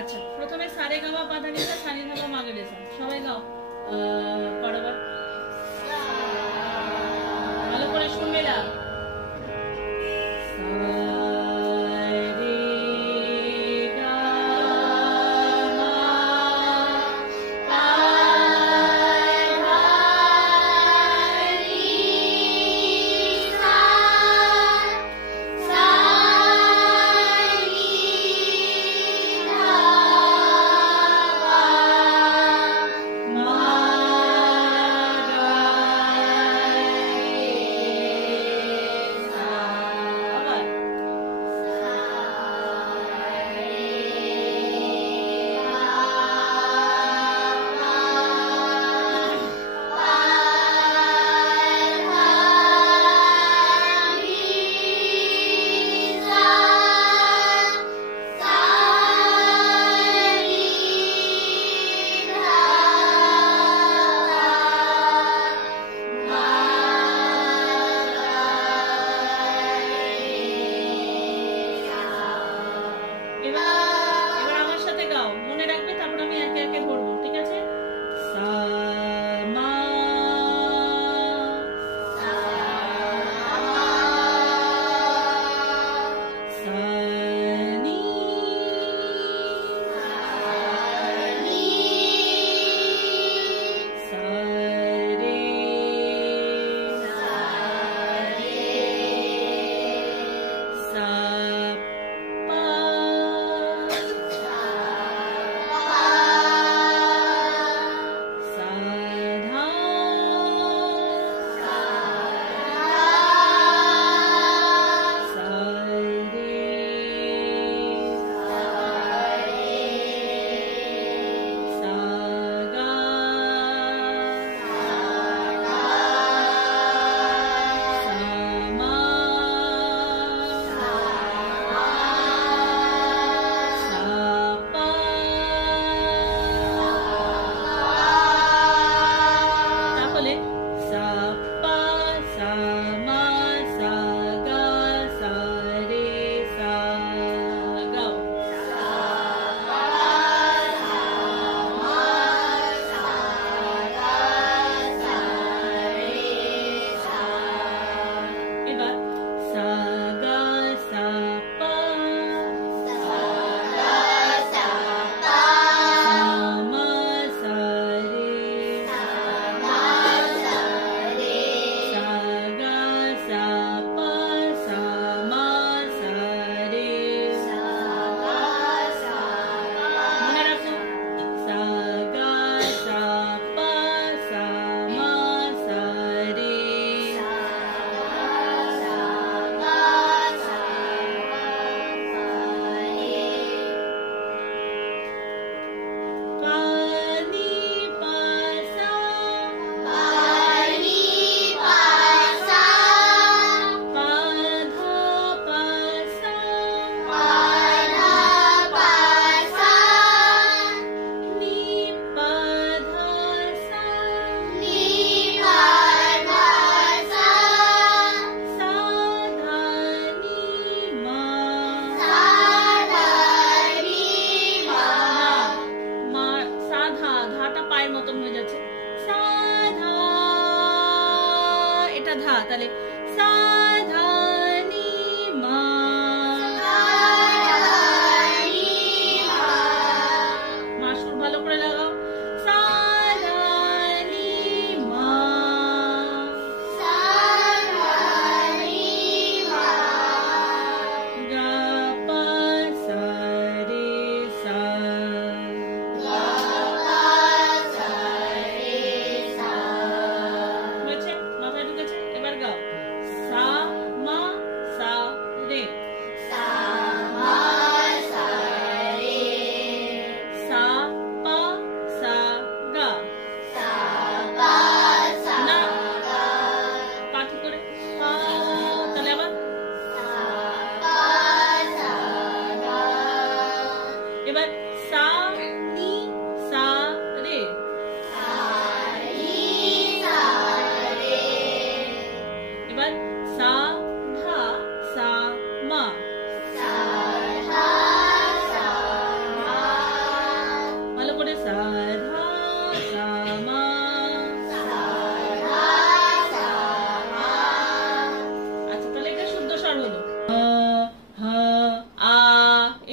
আচ্ছা, প্রথমে সারে গামা পা ধা নি সা সা নি ধা পা মা গা রে সা। সবাই গাও। পড়াবার ভালো করে শুনবে না।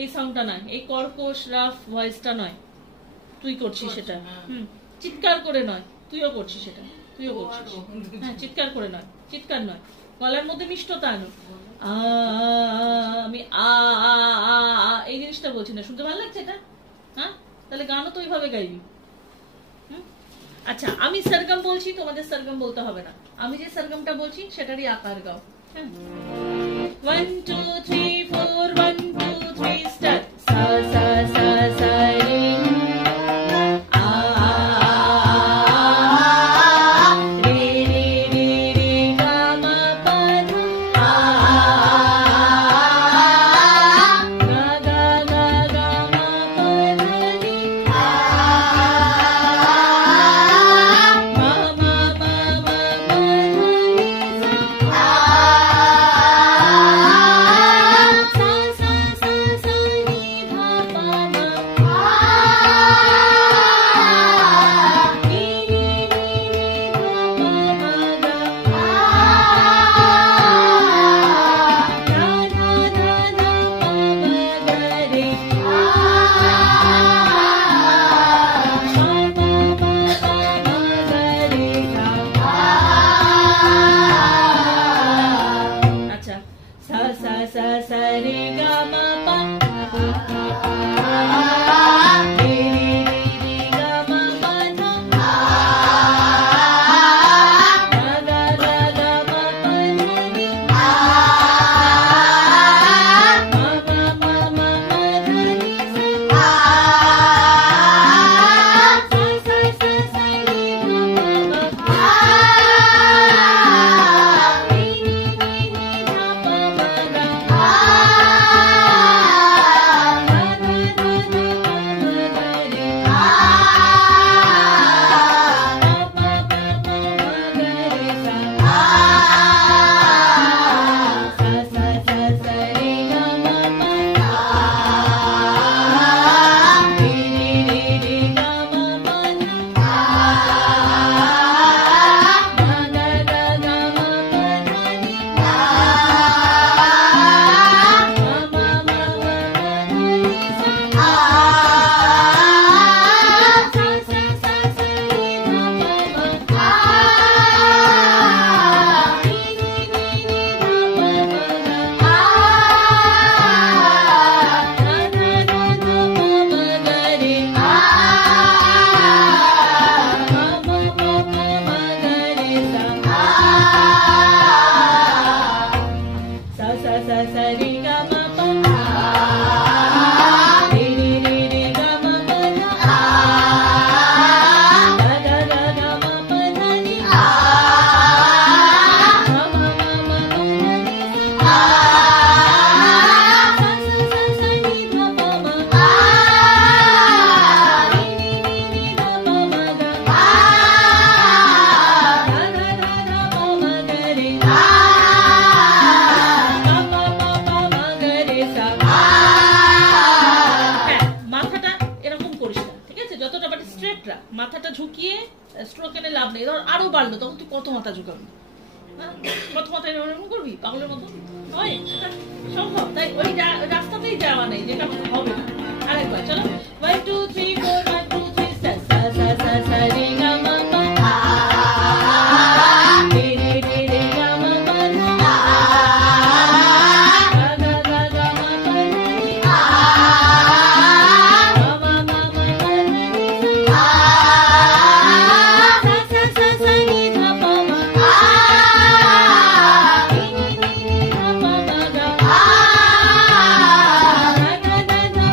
এই সাউন্ডটা নয়, এই কর্কশ রাফ ভয়েসটা নয়, তুই করছিস সেটা। চিৎকার করে নয়, তুইও করছিস সেটা, তুইও করছিস। হ্যাঁ, চিৎকার করে নয়, চিৎকার নয়, গলার মধ্যে মিষ্টতা আনো। আমি এই জিনিসটা বলছি না, শুনতে ভালো লাগছে এটা? হ্যাঁ, তাহলে গানও তো ওইভাবে গাইবি। আচ্ছা, আমি সরগম বলছি, তোমাদের সরগম বলতে হবে না, আমি যে সরগমটা বলছি সেটারই আকার গাও। 1 2 3 4 1 2 3 স্টার্ট। সা সা সা সা রে মাথাটা ঝুঁকিয়ে স্ট্রোক এনে লাভ নেই। ধর আরো বাড়লো, তখন তুই কত মাথা ঝুঁকাবি? কত মাথা এরকম করবি পাগলের মতো? হয় সেটা সম্ভব? তাই ওই রাস্তাতেই যাওয়া নেই, যেটা হবে না। আরেকবার চলো, 1 2 3 4 1 2 3 সা সা সা সা সা রে গা মা পা রে রে রে রে গা মা পা গা গা গা গা মা পা রে মা মা মা মা সা সা সা সা রে ধা পা মা রে রে রে ধা পা মা গা গা গা গা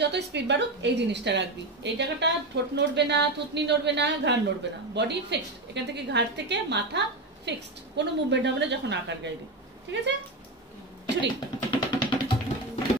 যত স্পিড বাড়ুক এই জিনিসটা রাখবি। এই জায়গাটা ঠোঁট নড়বে না, থুতনি নড়বে না, ঘাড় নড়বে না, বডি ফিক্সড। এখান থেকে ঘাড় থেকে মাথা ফিক্সড, কোনো মুভমেন্ট হবে না যখন আকার গাইবি। ঠিক আছে? ছুরি।